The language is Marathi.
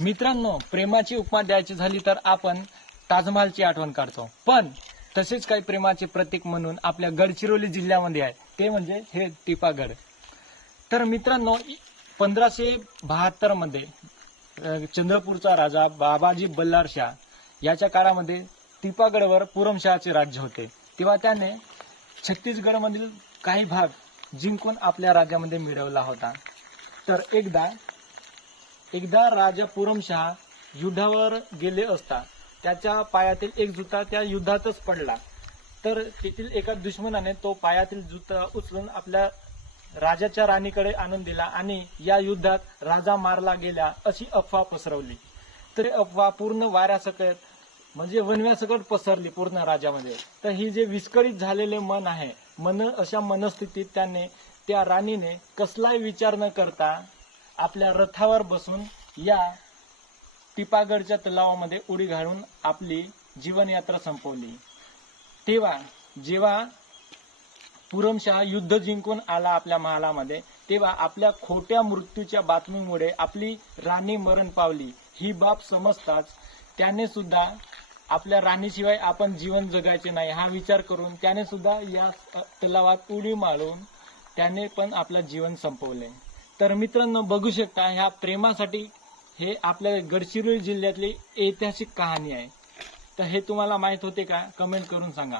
मित्रांनो, प्रेमाची उपमा द्यायची झाली तर आपण ताजमहालची आठवण काढतो, पण तसेच काही प्रेमाचे प्रतीक म्हणून आपल्या गडचिरोली जिल्ह्यामध्ये आहे, ते म्हणजे हे टिपागड। तर मित्रांनो, 1572 मध्ये चंद्रपूरचा राजा बाबाजी बल्लारशाह याच्या काळामध्ये टिपागडवर पुरमशहाचे राज्य होते। तेव्हा त्याने छत्तीसगडमधील काही भाग जिंकून आपल्या राज्यामध्ये मिळवला होता। तर एकदा राजा पुरमशहा युद्धावर गेले असता त्याच्या पायातील एक जुता त्या युद्धातच पडला। तर तेथील एका दुश्मनाने तो पायातील जुता उचलून आपल्या राजाच्या राणीकडे आणून दिला आणि या युद्धात राजा मारला गेला अशी अफवा पसरवली। तर अफवा पूर्ण वाऱ्यासकट म्हणजे वणव्यासकट पसरली पूर्ण राज्यामध्ये। तर ही जे विस्कळीत झालेले मन आहे, अशा मनस्थितीत त्या राणीने कसलाही विचार न करता आपल्या रथावर बसून या टिपागडच्या तलावामध्ये उडी घालून आपली जीवनयात्रा संपवली। तेव्हा जेव्हा पुरमशहा युद्ध जिंकून आला आपल्या महालामध्ये, तेव्हा आपल्या खोट्या मृत्यूच्या बातमीमुळे आपली राणी मरण पावली ही बाब समजताच त्याने सुद्धा आपल्या राणीशिवाय आपण जीवन जगायचे नाही हा विचार करून त्याने सुद्धा या तलावात उडी मारून त्याने पण आपलं जीवन संपवले। तर मित्रांनो, बघू शकता ह्या प्रेमासाठी हे आपल्या गडचिरोली जिल्ह्यातली ऐतिहासिक कहाणी आहे। तर हे तुम्हाला माहित होते का? कमेंट करून सांगा।